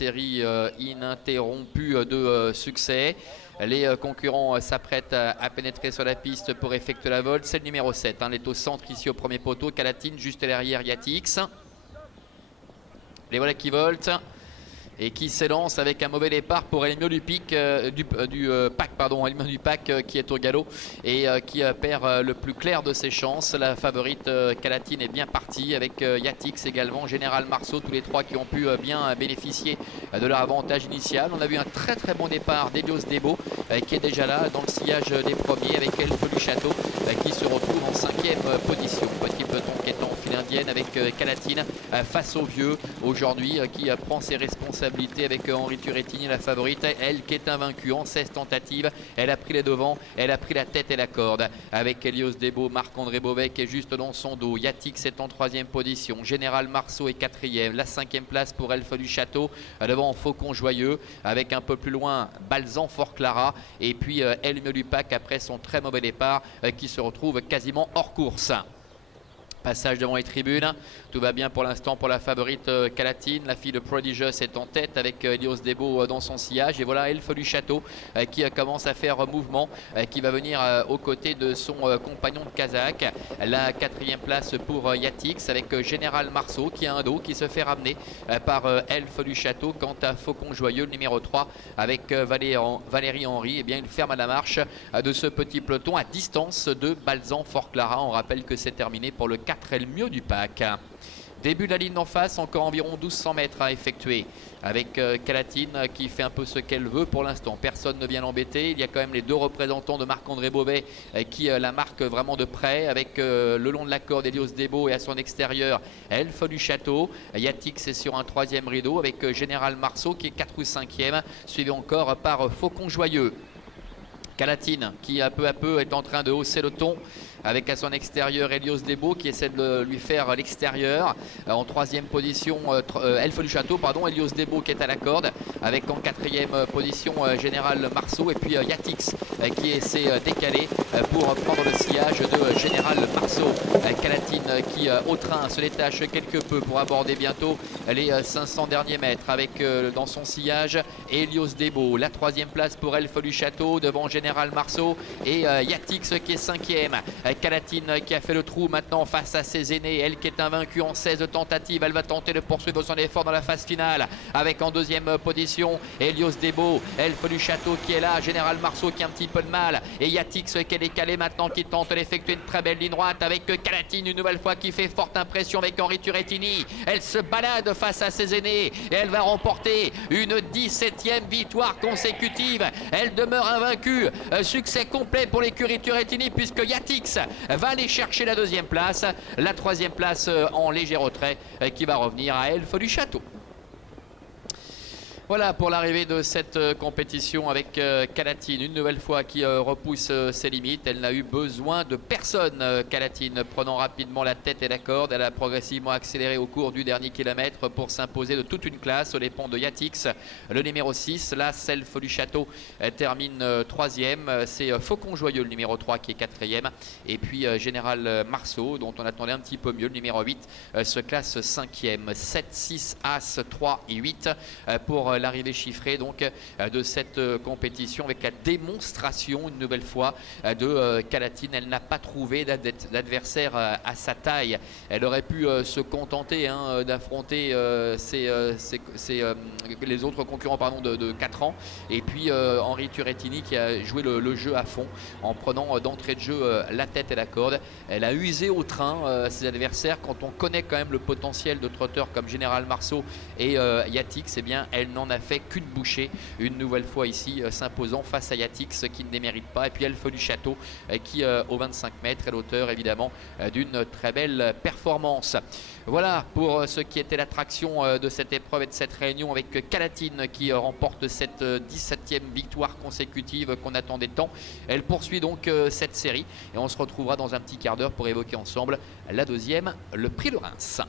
Série ininterrompue de succès. Les concurrents s'apprêtent à pénétrer sur la piste pour effectuer la volte. C'est le numéro 7. Elle est au centre ici au premier poteau. Calatine juste derrière Yatix. Les voilà qui voltent et qui s'élance avec un mauvais départ pour Elmio du Pack, Elmio du Pack qui est au galop et qui perd le plus clair de ses chances. La favorite Calatine est bien partie avec Yatix également, Général Marceau, tous les trois qui ont pu bien bénéficier de leur avantage initial. On a vu un très bon départ d'Elios Debo qui est déjà là dans le sillage des premiers avec Elfe du Château qui se retrouve en 5e position. Petit peloton qui est en file indienne avec Calatine face au vieux aujourd'hui qui prend ses responsabilités avec Henri Turrettini, la favorite, elle qui est invaincue en 16 tentatives. Elle a pris les devants, elle a pris la tête et la corde avec Elios Debo, Marc-André Beauvais qui est juste dans son dos. Yatix est en 3e position, Général Marceau est 4e, la 5e place pour Elfe du Château, devant Faucon Joyeux avec un peu plus loin Balzan Fort Clara et puis Elmio du Pack après son très mauvais départ qui se retrouve quasiment hors course. Passage devant les tribunes, tout va bien pour l'instant pour la favorite Calatine. La fille de Prodigious est en tête avec Elios Debo dans son sillage. Et voilà Elfe du Château qui commence à faire mouvement, qui va venir aux côtés de son compagnon de Kazakh. La 4e place pour Yatix avec Général Marceau qui a un dos qui se fait ramener par Elfe du Château. Quant à Faucon Joyeux, le numéro 3 avec Valérie Henry, eh bien, il ferme à la marche de ce petit peloton à distance de Balzan Fort Clara. On rappelle que c'est terminé pour le 4 Elmio du Pack. Début de la ligne d'en face, encore environ 1200 mètres à effectuer avec Calatine qui fait un peu ce qu'elle veut pour l'instant. Personne ne vient l'embêter. Il y a quand même les deux représentants de Marc-André Beauvais qui la marquent vraiment de près avec le long de la corde Elios Debo et à son extérieur Elfe du Château. Yatix est sur un 3e rideau avec Général Marceau qui est 4 ou 5e, suivi encore par Faucon Joyeux. Calatine qui peu à peu est en train de hausser le ton avec à son extérieur Elios Debo qui essaie de lui faire l'extérieur. En 3e position Elfe du Château, Elios Debo qui est à la corde avec en 4e position Général Marceau et puis Yatix qui essaie décaler pour prendre le sillage de Général Marceau. Calatine qui au train se détache quelque peu pour aborder bientôt les 500 derniers mètres avec dans son sillage Elios Debo. La 3e place pour Elfe du Château devant Général Marceau et Yatix qui est 5e. Calatine qui a fait le trou maintenant face à ses aînés, elle qui est invaincue en 16 tentatives, elle va tenter de poursuivre son effort dans la phase finale avec en 2e position Elios Debo, Elfe du Château qui est là, Général Marceau qui a un petit peu de mal et Yatix qui est décalé maintenant qui tente d'effectuer une très belle ligne droite avec Calatine une nouvelle fois qui fait forte impression avec Henri Turrettini. Elle se balade face à ses aînés et elle va remporter une 17e victoire consécutive. Elle demeure invaincue, succès complet pour l'écurie Turrettini puisque Yatix va aller chercher la 2e place, la 3e place en léger retrait qui va revenir à Elfe du Château. Voilà pour l'arrivée de cette compétition avec Calatine, une nouvelle fois qui repousse ses limites. Elle n'a eu besoin de personne, Calatine, prenant rapidement la tête et la corde. Elle a progressivement accéléré au cours du dernier kilomètre pour s'imposer de toute une classe aux dépens de Yatix, le numéro 6. Là, Elfe du Château termine 3e. C'est Faucon Joyeux, le numéro 3, qui est 4e. Et puis Général Marceau, dont on attendait un petit peu mieux, le numéro 8, se classe 5e. 7, 6, As, 3 et 8 pour l'arrivée chiffrée donc de cette compétition avec la démonstration une nouvelle fois de Calatine. Elle n'a pas trouvé d'adversaire à sa taille. Elle aurait pu se contenter d'affronter les autres concurrents de 4 ans et puis Henri Turrettini qui a joué le jeu à fond en prenant d'entrée de jeu la tête et la corde. Elle a usé au train ses adversaires. Quand on connaît quand même le potentiel de trotteurs comme Général Marceau et Yatix, eh bien elle n'en a fait qu'une bouchée une nouvelle fois ici s'imposant face à Yatix qui ne les mérite pas et puis Elfe du Château qui au 25 mètres est l'auteur évidemment d'une très belle performance. Voilà pour ce qui était l'attraction de cette épreuve et de cette réunion avec Calatine qui remporte cette 17e victoire consécutive qu'on attendait tant. Elle poursuit donc cette série et on se retrouvera dans un petit quart d'heure pour évoquer ensemble la 2e, le prix de Reims.